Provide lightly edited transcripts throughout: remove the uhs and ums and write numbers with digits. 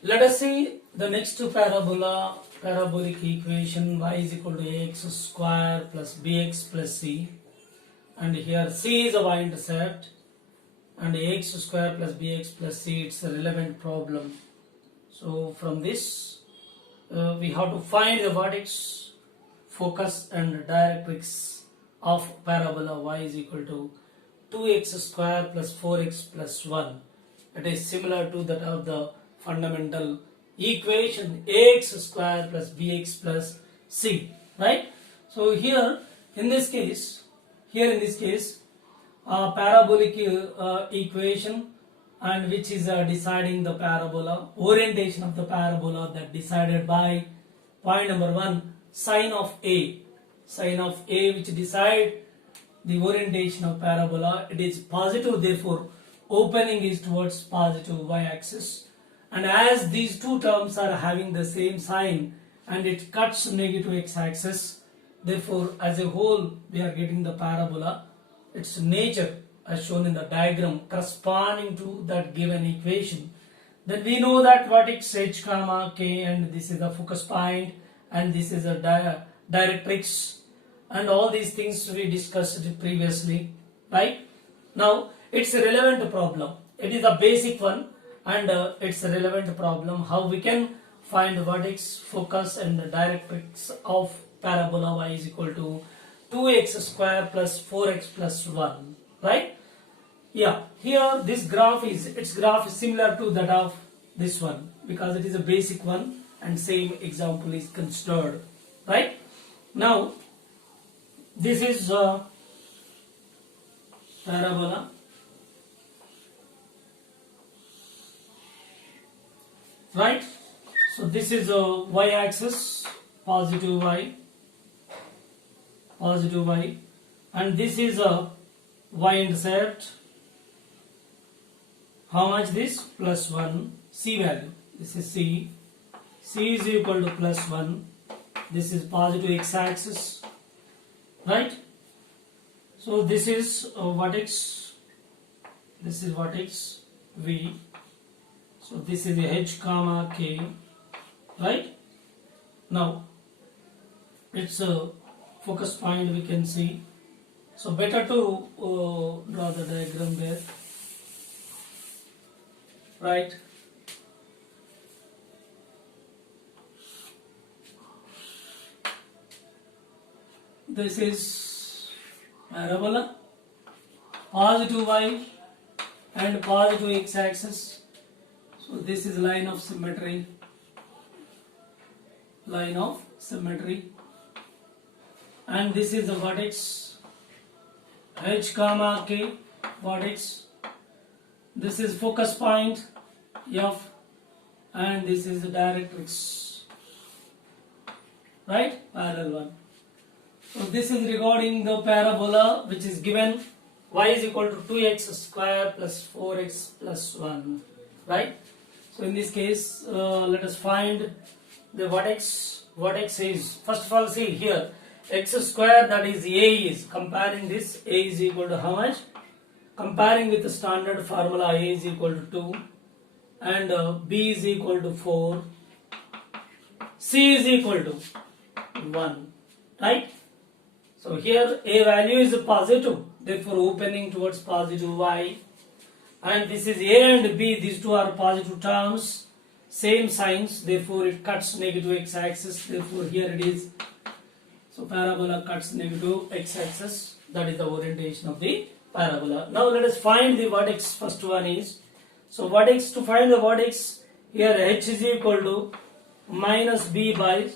Let us see the next parabolic equation y is equal to ax square plus bx plus c, and here c is a y-intercept and ax square plus bx plus c, it's a relevant problem. So from this we have to find the vertex, focus and directrix of parabola y is equal to 2x square plus 4x plus 1. It is similar to that of the fundamental equation ax square plus bx plus c, right? So here in this case parabolic equation, and which is deciding the parabola, orientation of the parabola, that decided by point number 1, sine of a which decide the orientation of parabola. It is positive, therefore opening is towards positive y-axis, and as these two terms are having the same sign and it cuts negative x-axis, therefore as a whole we are getting the parabola, its nature as shown in the diagram corresponding to that given equation. Then we know that vertex h comma k, and this is the focus point and this is a directrix, and all these things we discussed previously, right? Now it's a relevant problem. It is a basic one, and it's a relevant problem how we can find the vertex, focus and the directrix of parabola y is equal to 2x square plus 4x plus 1, right? Yeah, here this graph is similar to that of this one because it is a basic one and same example is considered, right? Now this is parabola, right? So this is a y-axis, positive y, and this is a y-intercept. How much this? Plus 1, c value. This is c is equal to plus 1. This is positive x-axis, right? So this is vertex, v. So this is h comma k, right? Now it's a focus point we can see. So better to draw the diagram there, right? This is parabola, positive y and positive x-axis. So this is line of symmetry, and this is the vertex h comma k, vertex. This is focus point f, and this is the directrix, right? Parallel one. So this is regarding the parabola which is given y is equal to 2x square plus 4x plus 1, right? So in this case let us find the vertex. Vertex is, first of all, see here x square, that is a, is comparing this, a is equal to how much? Comparing with the standard formula, a is equal to 2 and b is equal to 4, c is equal to 1, right? So here a value is positive, therefore opening towards positive y, and this is a and b, these two are positive terms, same signs, therefore it cuts negative x-axis, therefore here it is. So parabola cuts negative x-axis, that is the orientation of the parabola. Now let us find the vertex. First one is, so vertex, to find the vertex, here h is equal to minus b by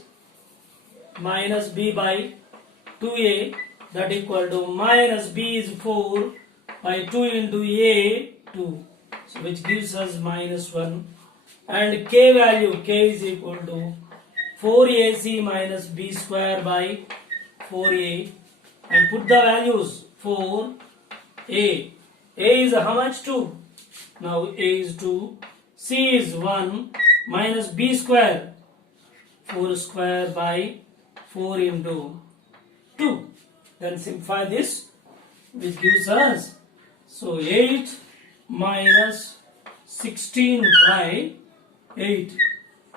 2a, that equal to minus b is 4 by 2 into a 2, so which gives us minus 1, and k value, k is equal to 4ac minus b square by 4a, and put the values 4, a is how much? 2. Now a is 2, c is 1 minus b square, 4 square by 4 into 2. Then simplify this, which gives us, so 8 minus 16 by 8.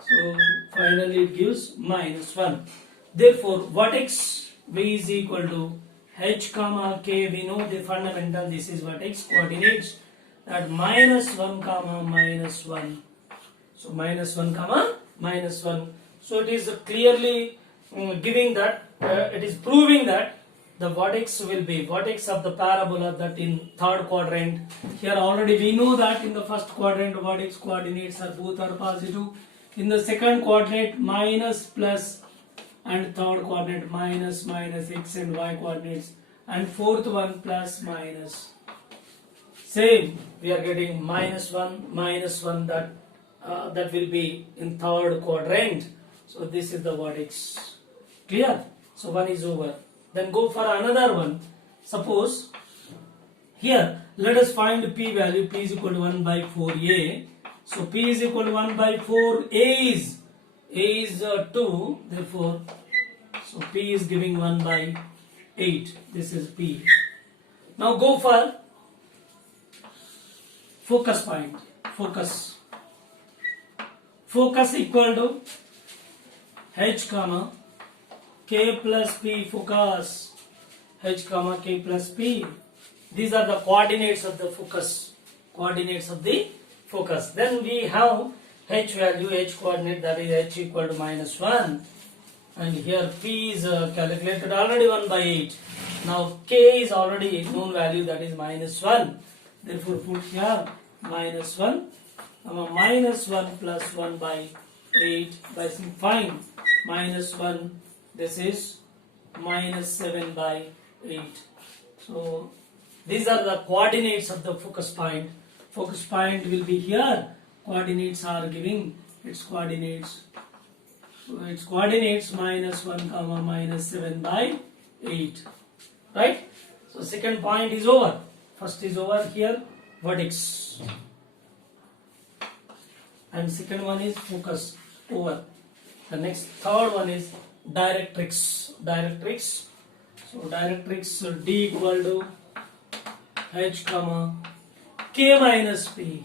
So finally it gives minus 1. Therefore, vertex V is equal to h comma k. We know the fundamental. This is vertex coordinates, that minus 1 comma minus 1. So minus 1 comma minus 1. So it is clearly giving that it is proving that the vertex will be vertex of the parabola that in third quadrant. Here already we know that in the first quadrant vertex coordinates are both are positive. In the second quadrant minus plus, and third quadrant minus minus x and y coordinates, and fourth one plus minus. Same, we are getting minus 1 that that will be in third quadrant. So this is the vertex. Clear? So one is over. Then go for another one. Suppose here let us find p value. P is equal to 1 by 4a. So p is equal to 1 by 4. A is 2. Therefore, so p is giving 1 by 8. This is p. Now go for focus point. Focus equal to h comma k plus p. Focus h comma k plus p. These are the coordinates of the focus. Then we have h value, h coordinate, that is h equal to minus 1. And here p is calculated already 1 by 8. Now k is already known value, that is minus 1. Therefore put here minus 1, minus 1 plus 1 by 8 by simplifying. Minus 1, this is minus 7 by 8. So these are the coordinates of the focus point. Focus point will be here. Coordinates are giving its coordinates. So its coordinates minus 1 comma minus 7 by 8. Right? So second point is over. First is over here, vertex. And second one is focus, over. The next third one is directrix. So directrix d equal to h comma k minus p.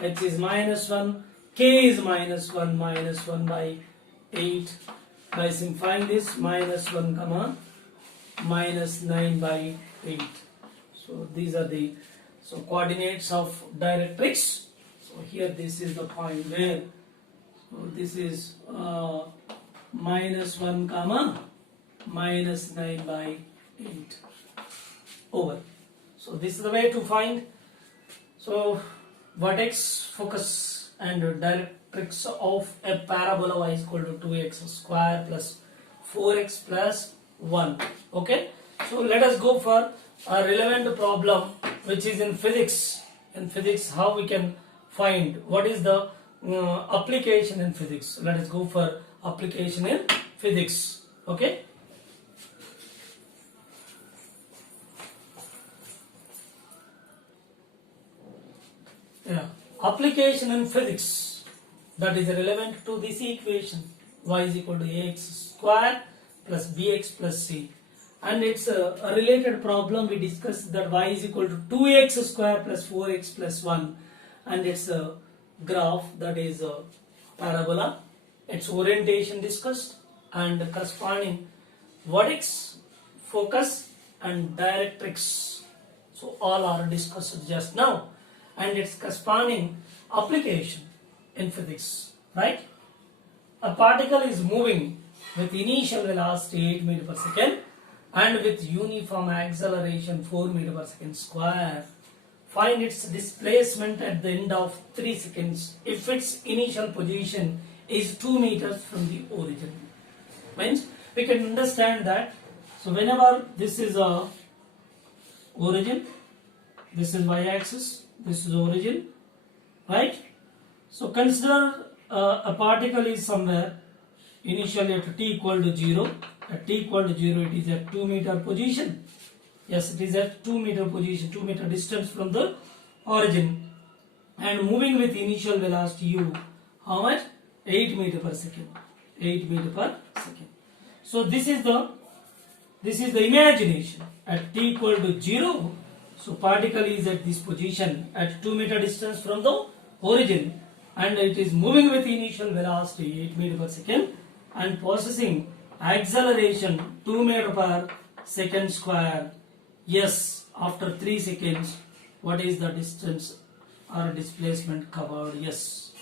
H is minus 1, k is minus 1 by 8. By simplifying this, minus 1 comma minus 9 by 8. So these are the coordinates of directrix. So here this is the point where this is minus 1 comma minus 9 by 8 over. So this is the way to find. So vertex, focus and directrix of a parabola y is equal to 2x square plus 4x plus 1. Okay. So let us go for a relevant problem which is in physics. In physics, how we can find what is the application in physics. Let us go for application in physics. Okay. Yeah. Application in physics that is relevant to this equation, y is equal to ax square plus bx plus c. And it's a related problem. We discussed that y is equal to 2x square plus 4x plus 1. And it's a graph, that is a parabola. Its orientation discussed and corresponding vertex, focus and directrix. So all are discussed just now. And its corresponding application in physics, right? A particle is moving with initial velocity 8 meter per second and with uniform acceleration 4 meter per second square. Find its displacement at the end of 3 seconds if its initial position is 2 meters from the origin. Means we can understand that. So whenever this is a origin, this is y-axis, this is origin, right? So consider a particle is somewhere initially at t equal to 0. At t equal to 0, it is at 2 meter position. Yes, it is at 2 meter position, 2 meter distance from the origin, and moving with initial velocity u. How much? 8 meter per second. 8 meter per second. So this is the imagination. At t equal to 0, so particle is at this position at 2 meter distance from the origin, and it is moving with initial velocity 8 meter per second and possessing acceleration 2 meter per second square. Yes, after 3 seconds, what is the distance or displacement covered? Yes.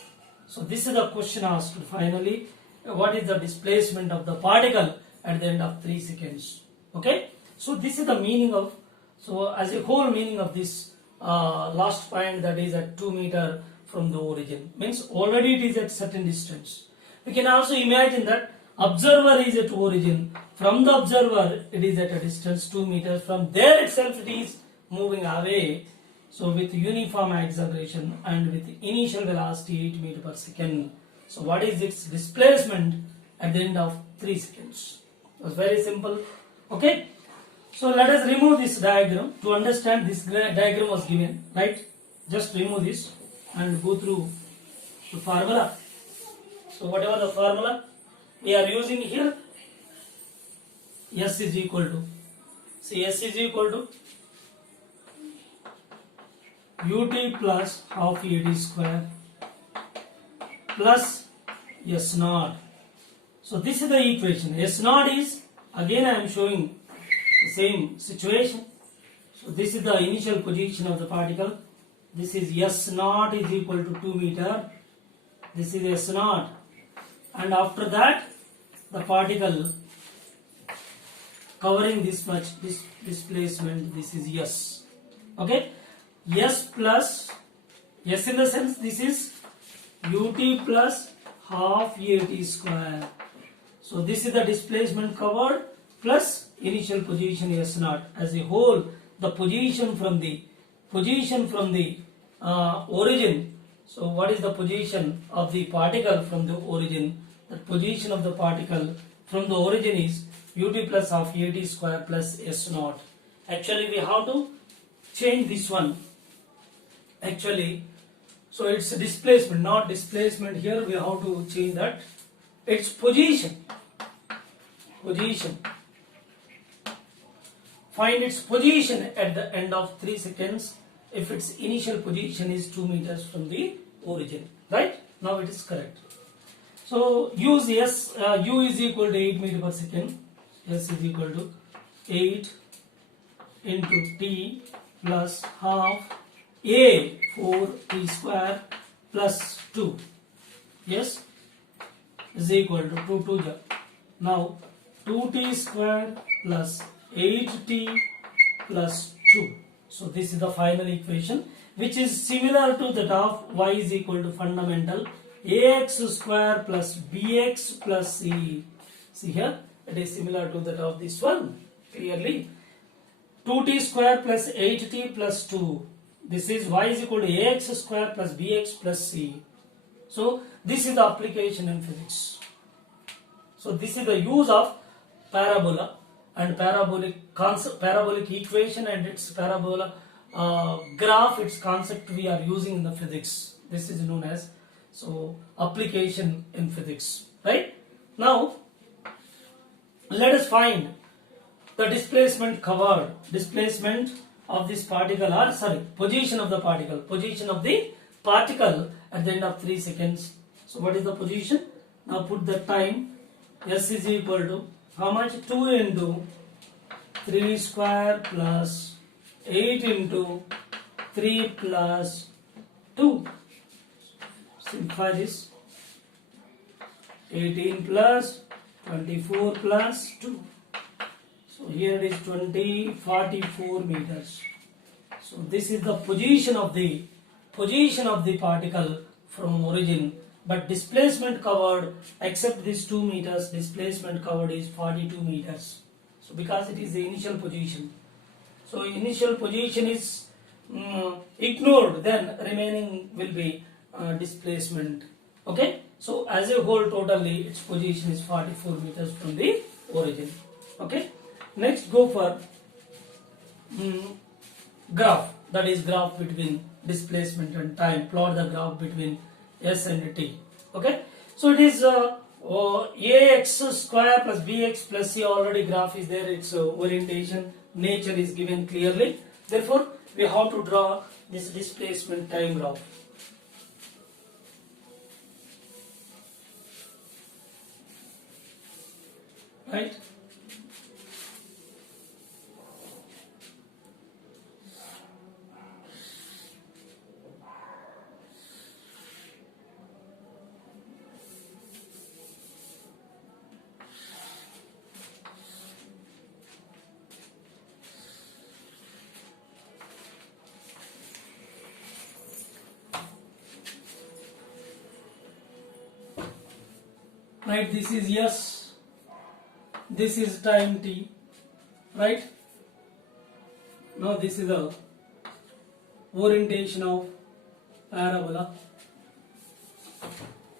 So this is the question asked finally. What is the displacement of the particle at the end of 3 seconds? Okay. So this is the meaning of, so as a whole meaning of this last point, that is at 2 meter from the origin. Means already it is at certain distance. We can also imagine that observer is at origin. From the observer it is at a distance 2 meters. From there itself it is moving away. So with uniform acceleration and with initial velocity 8 meter per second. So what is its displacement at the end of 3 seconds? It was very simple. Okay. So let us remove this diagram. To understand, this diagram was given, right? Just remove this and go through the formula. So whatever the formula we are using here, S is equal to, see, S is equal to ut plus half at square plus S naught. So this is the equation. S naught is, again I am showing the same situation. So this is the initial position of the particle. This is S naught is equal to 2 meter. This is S naught. And after that, the particle covering this much displacement, this is S. Okay. S plus, S in the sense this is ut plus half at square. So this is the displacement covered plus initial position S naught. As a whole, the position from the origin. So what is the position of the particle from the origin? The position of the particle from the origin is ut plus half at square plus S naught. Actually we have to change this one. Actually, so it's a displacement, not displacement. Here we have to change that. Its position. Find its position at the end of 3 seconds if its initial position is 2 meters from the origin. Right? Now it is correct. So use S, U is equal to 8 meter per second. S is equal to 8 into T plus half A 4 T square plus 2. Yes, is equal to 2 2 ja. Now 2T square plus 8T plus 2. So this is the final equation, which is similar to that of y is equal to fundamental ax square plus bx plus c. See here, it is similar to that of this one clearly. 2t square plus 8t plus 2. This is y is equal to ax square plus bx plus c. So this is the application in physics. So this is the use of parabola and parabolic equation and its parabola graph, its concept we are using in the physics. This is known as application in physics, right? Now let us find the displacement covered, displacement of this particle, or sorry, position of the particle at the end of 3 seconds. So what is the position? Now put the time. S is equal to how much? 2 into 3 square plus 8 into 3 plus 2. Simplify this. 18 plus 24 plus 2. So here it is 44 meters. So this is the position of the particle from origin. But displacement covered, except this 2 meters, displacement covered is 42 meters. So because it is the initial position. So initial position is ignored, then remaining will be displacement. Okay. So as a whole, totally its position is 44 meters from the origin. Okay. Next go for graph. That is graph between displacement and time. Plot the graph between S and T. Okay. So it is ax square plus bx plus c. Already graph is there. Its orientation, nature is given clearly. Therefore, we have to draw this displacement time graph. right? Right, this is S, this is time t, right? Now this is the orientation of parabola.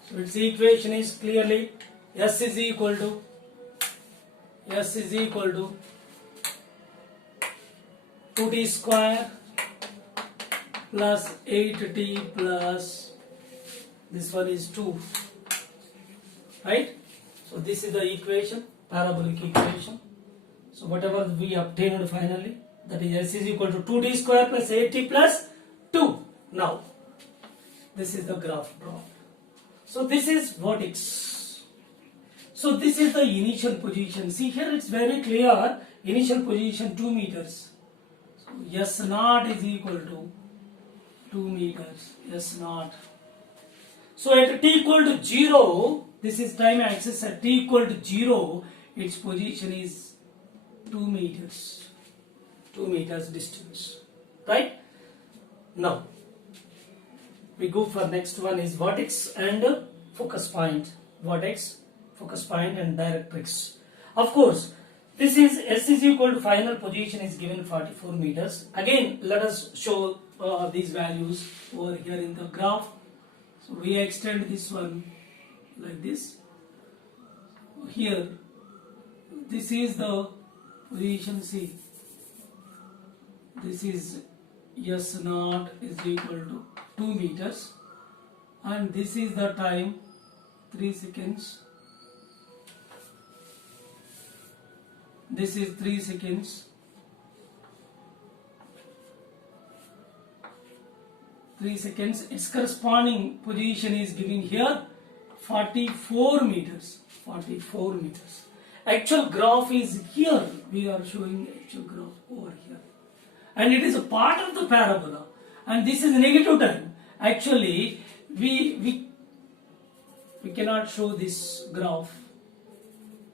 So its equation is clearly S is equal to 2t square plus 8t plus this one is 2, right? So this is the equation, parabolic equation. So whatever we obtained finally, that is S is equal to 2t square plus 8t plus 2. Now this is the graph drawn. So this is vertex. So this is the initial position. See here it's very clear. Initial position 2 meters. So S naught is equal to 2 meters. S naught. So at t equal to 0, this is time axis. At t equal to 0, its position is 2 meters. 2 meters distance. Right? Now we go for next one is vertex and focus point. Vertex, focus point and directrix. Of course, this is S is equal to final position is given 44 meters. Again, let us show these values over here in the graph. So we extend this one like this. Here, this is the position C. This is S naught is equal to 2 meters and this is the time 3 seconds. This is 3 seconds. 3 seconds. Its corresponding position is given here 44 meters. 44 meters. Actual graph is here. We are showing actual graph over here. And it is a part of the parabola. And this is negative time. Actually, we cannot show this graph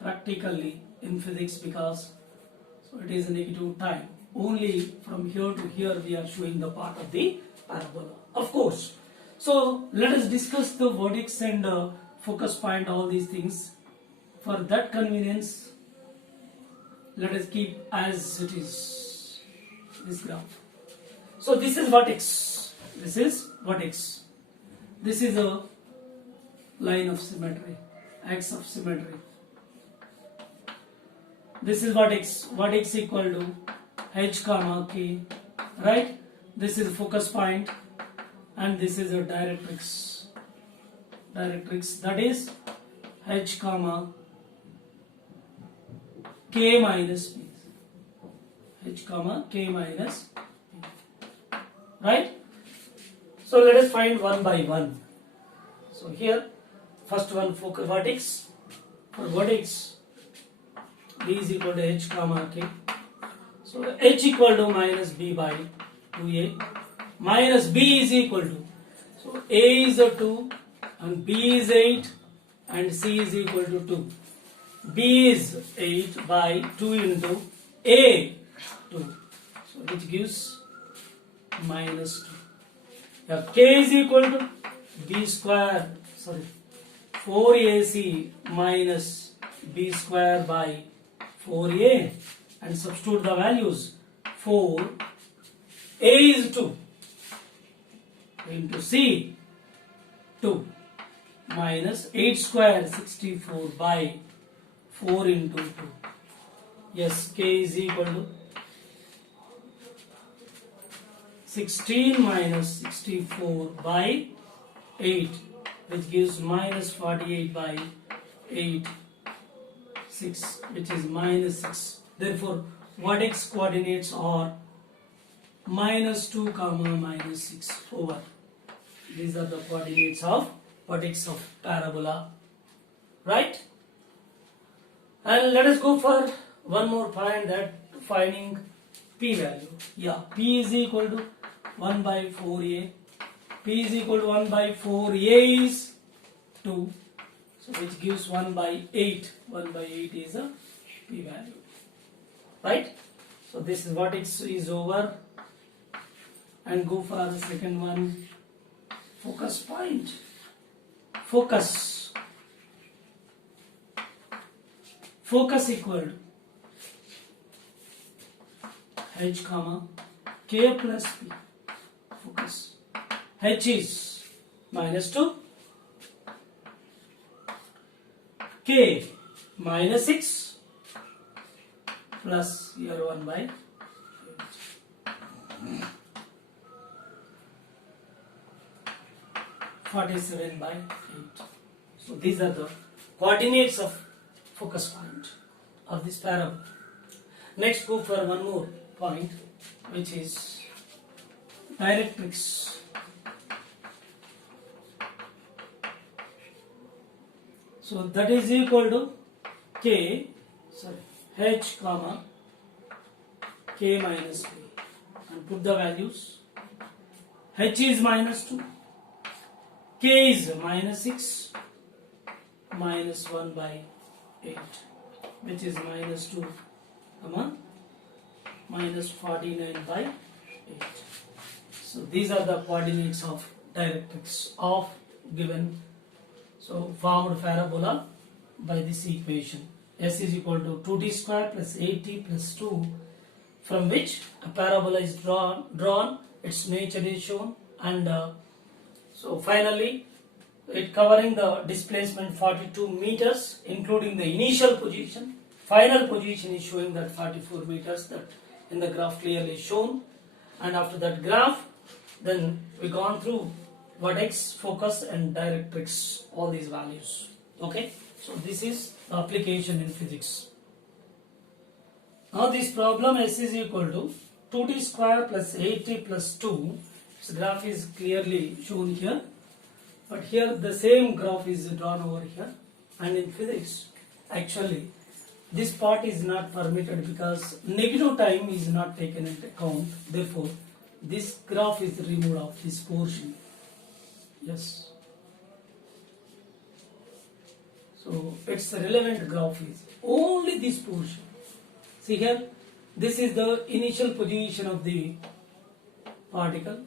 practically in physics because so it is a negative time. Only from here to here we are showing the part of the parabola. Of course. So let us discuss the vertex and focus point, all these things. For that convenience, let us keep as it is this graph. So this is vertex. This is vertex. This is a line of symmetry, axis of symmetry. This is vertex. Vertex equal to h comma k, right? This is focus point, and this is a directrix. Directrix, that is h comma k minus p. H comma k minus p. Right? So let us find one by one. So here, first one focus vertex. For vertex, b is equal to h comma k. So h equal to minus b by 2a. Minus b is equal to, so a is a 2 and b is 8 and c is equal to 2. b is 8 by 2 into a 2. So which gives minus 2. Yeah, k is equal to b square, 4ac minus b square by 4a, and substitute the values. 4, a is 2 into c 2 minus 8 square 64 by 4 into 2. Yes, k is equal to 16 minus 64 by 8, which gives minus 48 by 8, 6, which is minus 6. Therefore, vertex coordinates are minus 2 comma minus 6 over. These are the coordinates of vertex of parabola, right? And let us go for one more point, that finding p value. Yeah, p is equal to 1 by 4a. P is equal to 1 by 4a is 2. So which gives 1 by 8. 1 by 8 is a p value. Right? So this is what it is over. And go for the second one. Focus point. Focus. Focus equal to h comma k plus p. Focus. H is -2, k -6 plus here 1 by 8. (47 by 8). So these are the coordinates of focus point of this parabola. Next, go for one more point, which is directrix. So that is equal to h comma k minus p, and put the values. H is -2, k is -6, minus 1 by 8, which is -2, minus 49 by 8. So these are the coordinates of directrix of given formed parabola by this equation. S is equal to 2t square plus 8t plus 2, from which a parabola is drawn, its nature is shown, and so finally it covering the displacement 42 meters, including the initial position. Final position is showing that 44 meters, that in the graph clearly shown. And after that graph, then we gone through vertex, focus and directrix, all these values. Okay, so this is the application in physics. Now this problem, S is equal to 2t square plus 8t plus 2. This graph is clearly shown here, but here the same graph is drawn over here. And in physics, actually this part is not permitted because negative time is not taken into account. Therefore this graph is removed of this portion. Yes, so its relevant graph is only this portion. See here, this is the initial position of the particle.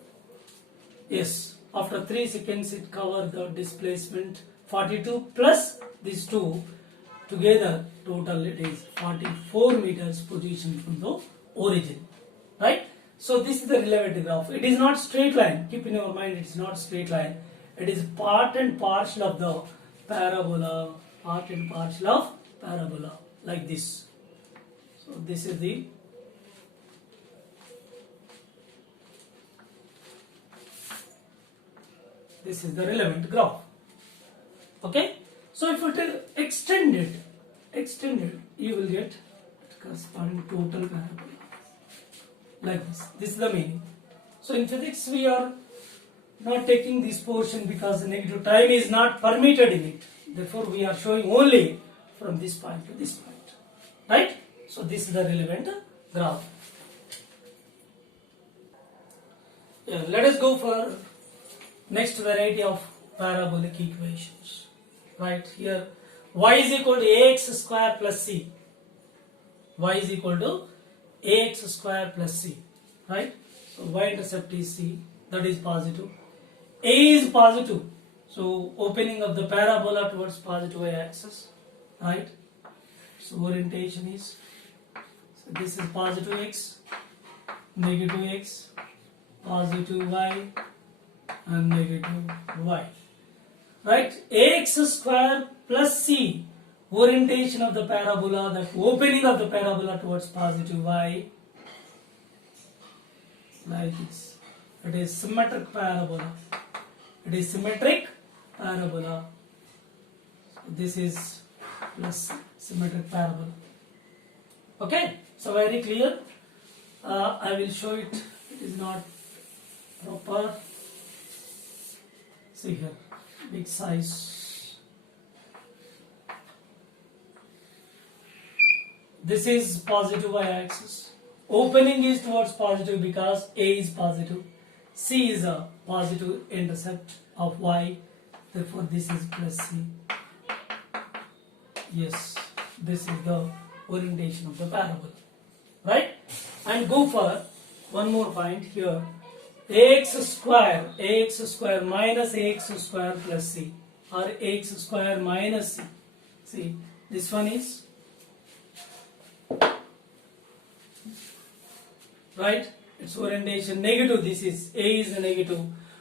Yes, after 3 seconds it covers the displacement 42 plus these two together, total it is 44 meters position from the origin. Right? So this is the relevant graph. It is not straight line. Keep in your mind, it is not straight line. It is part and parcel of the parabola. Part and parcel of parabola, like this. So this is the relevant graph. Okay, so if you extend it, you will get corresponding total parabola, like this. This is the meaning. So in physics we are not taking this portion because the negative time is not permitted in it. Therefore we are showing only from this point to this point. Right? So this is the relevant graph. Yeah, let us go for next variety of parabolic equations. Right here, y is equal to ax square plus c. Y is equal to ax square plus c. Right? So y-intercept is c, that is positive. A is positive, so opening of the parabola towards positive y-axis. Right? So orientation is, so this is positive x, negative x, positive y and negative y. Right? Ax square plus c, orientation of the parabola, that opening of the parabola towards positive y, like this. It is symmetric parabola. It is symmetric parabola. This is plus symmetric parabola. Okay, so very clear. I will show it. It is not proper. See here, big size. this is positive y-axis. Opening is towards positive because A is positive. C is a positive intercept of y. Therefore, this is plus C. Yes, this is the orientation of the parabola. Right? And go for one more point here. ax square minus ax square plus C, or ax square minus C. See, this one is right. Its orientation negative. This is A is a negative.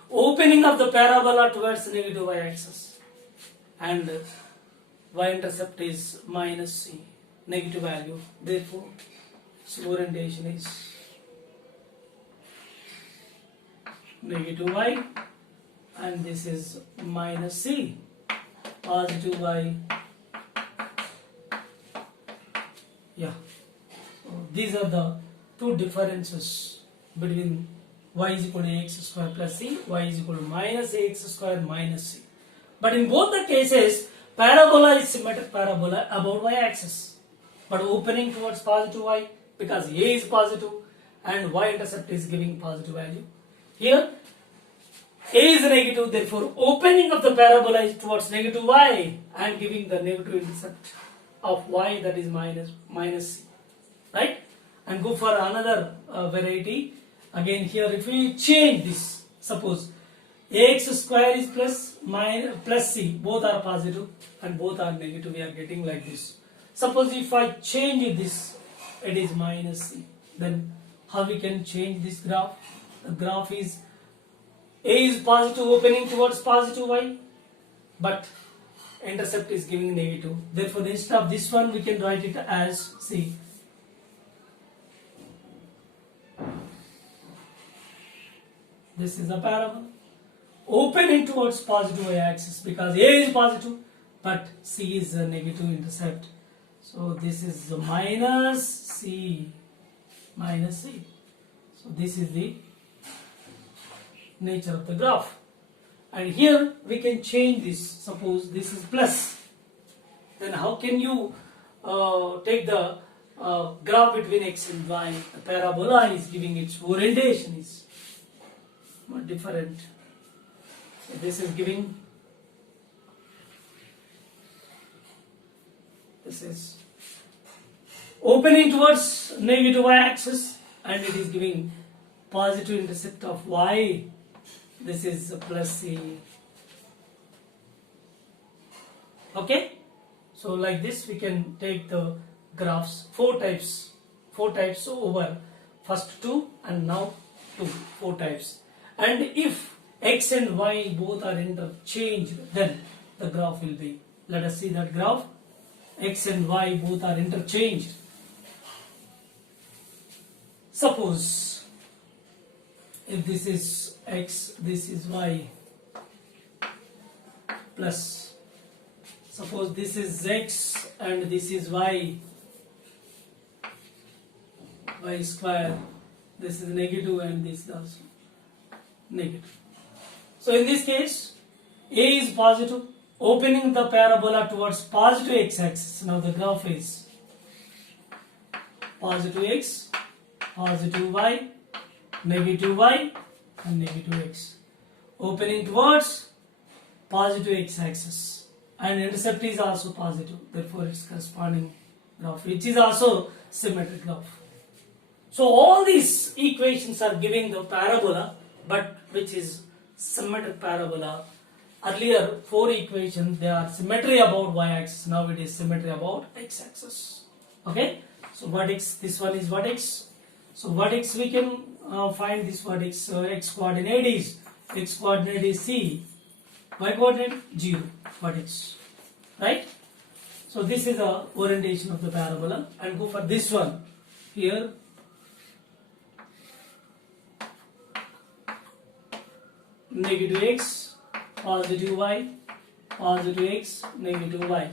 Opening of the parabola towards negative y-axis, and y-intercept is minus C, negative value. Therefore, its orientation is negative y, and this is minus C, positive y. Yeah. So these are the two differences between y is equal to ax square plus C, y is equal to minus ax square minus C. But in both the cases, parabola is symmetric parabola about y-axis, but opening towards positive y because A is positive and y-intercept is giving positive value. Here, A is negative, therefore opening of the parabola is towards negative y and giving the negative intercept of y, that is minus C. Right? And go for another variety. Again here, if we change this, suppose ax square is plus C, both are positive and both are negative, we are getting like this. Suppose if I change this, it is minus C. Then how we can change this graph? The graph is A is positive opening towards positive y, but intercept is giving negative. Therefore, instead of this one, we can write it as, see, this is a parabola opening towards positive y-axis because A is positive but C is a negative intercept. So this is the minus C. So this is the nature of the graph. And here we can change this. Suppose this is plus. Then how can you take the graph between x and y? The parabola is giving its orientation is different. So this is giving, this is opening towards negative y-axis and it is giving positive intercept of y. This is plus C. Okay? So like this we can take the graphs, four types over first two and now four types. And if x and y both are interchanged, then the graph will be, let us see that graph. X and y both are interchanged. Suppose if this is x, this is y, plus, suppose this is x and this is y square, this is negative and this is also negative. So in this case, A is positive, opening the parabola towards positive x-axis. Now the graph is positive x, positive y, negative y and negative x. Opening towards positive x-axis and intercept is also positive. Therefore its corresponding graph, which is also symmetric graph. So all these equations are giving the parabola, but which is symmetric parabola. Earlier 4 equations, they are symmetry about y-axis. Now it is symmetry about x-axis. Okay. So vertex, this one is vertex. So vertex we can find this vertex. So x coordinate is C, y coordinate 0, vertex. Right. So this is the orientation of the parabola. And go for this one here. Negative x, positive y, positive x, negative y.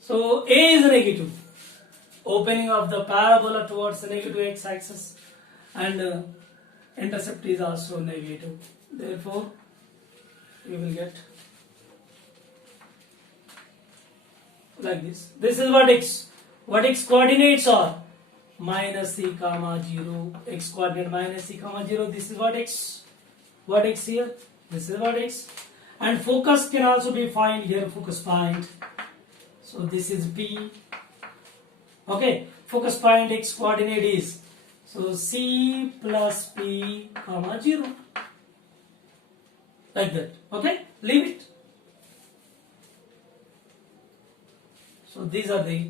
So A is negative, opening of the parabola towards the negative x-axis, and intercept is also negative. Therefore, you will get like this. This is vertex. what x coordinates are minus c comma 0, x coordinate minus c comma 0, this is what x here, this is what x, and focus can also be found here, focus point, so this is p, okay, focus point x coordinate is, so c plus p comma 0, like that, okay, leave it. So these are the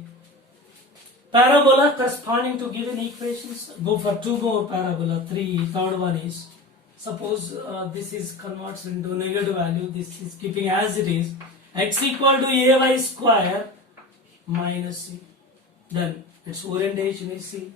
parabola corresponding to given equations. Go for two more parabola, third one is, suppose this is converts into negative value, this is keeping as it is, x equal to ay square minus c, then its orientation is c.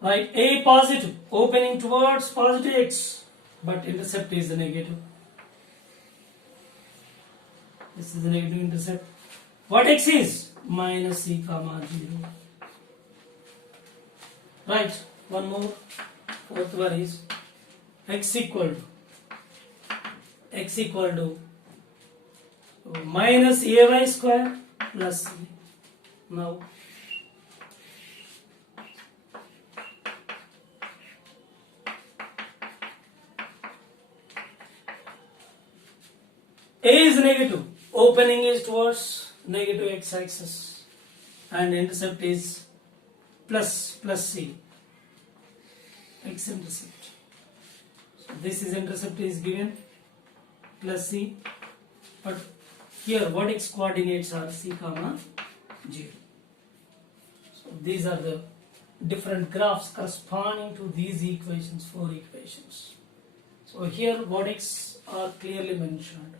Right, a positive, opening towards positive x, but intercept is the negative. This is the negative intercept. What x is? Minus c comma 0. Right, one more. Fourth one is x equal to minus ay square plus c. Now a is negative, opening is towards negative x-axis, and intercept is plus c, x-intercept. So this is intercept is given plus c, but here what x coordinates are c comma 0. So these are the different graphs corresponding to these equations, 4 equations. So here what x are clearly mentioned.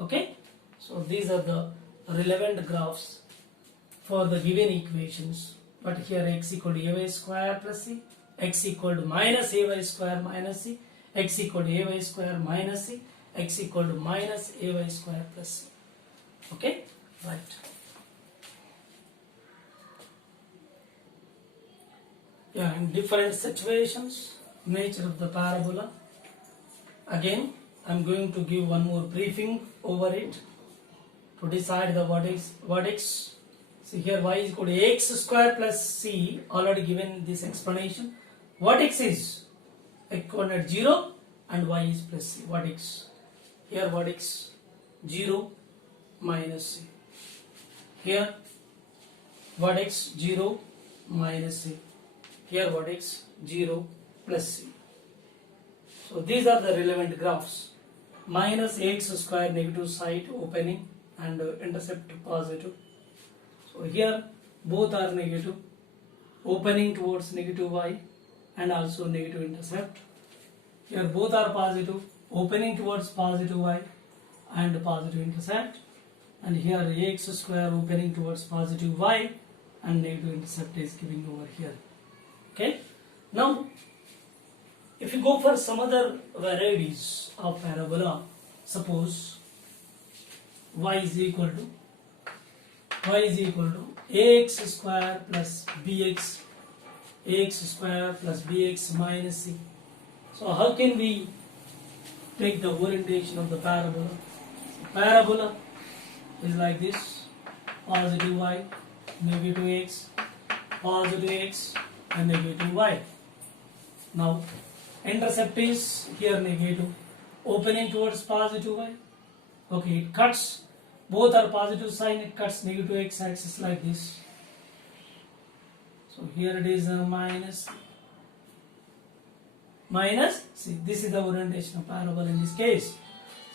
Okay, so these are the relevant graphs for the given equations, but here x equal to ay square plus c, x equal to minus ay square minus c, x equal to ay square minus c, x equal to minus ay square plus c. Okay, right. Yeah, in different situations, nature of the parabola. Again, I am going to give one more briefing over it to decide the what x. See here y is equal to ax square plus c, already given this explanation. What x is? X coordinate 0 and y is plus c. What x? Here what x? 0 minus c. Here what x? 0 minus c. Here what x? 0 plus c. So these are the relevant graphs. Minus ax square negative side opening and intercept positive. So here both are negative, opening towards negative y and also negative intercept. Here both are positive, opening towards positive y and positive intercept. And here ax square opening towards positive y and negative intercept is giving over here. Okay. Now if you go for some other varieties of parabola, suppose y is equal to ax square plus bx, ax square plus bx minus c. So how can we take the orientation of the parabola? So parabola is like this: positive y, negative x, positive x and negative y. Now intercept is here negative, opening towards positive y. Okay, it cuts, both are positive sign, it cuts negative x axis like this. So here it is a minus. See, this is the orientation of parabola in this case.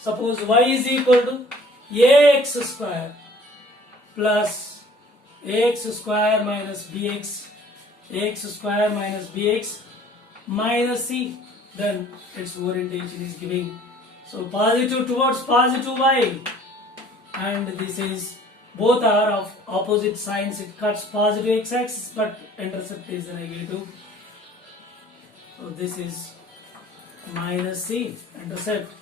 Suppose y is equal to ax square plus ax square minus bx, ax square minus bx minus c, then its orientation is giving, so positive towards positive y, and this is, both are of opposite signs, it cuts positive x-axis but intercept is negative. So this is minus c, intercept.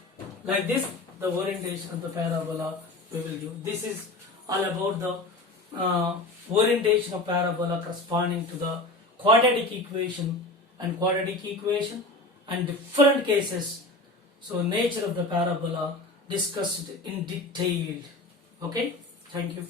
Like this, the orientation of the parabola we will give. This is all about the orientation of parabola corresponding to the quadratic equation. And quadratic equation and different cases. So nature of the parabola discussed in detail. Okay, thank you.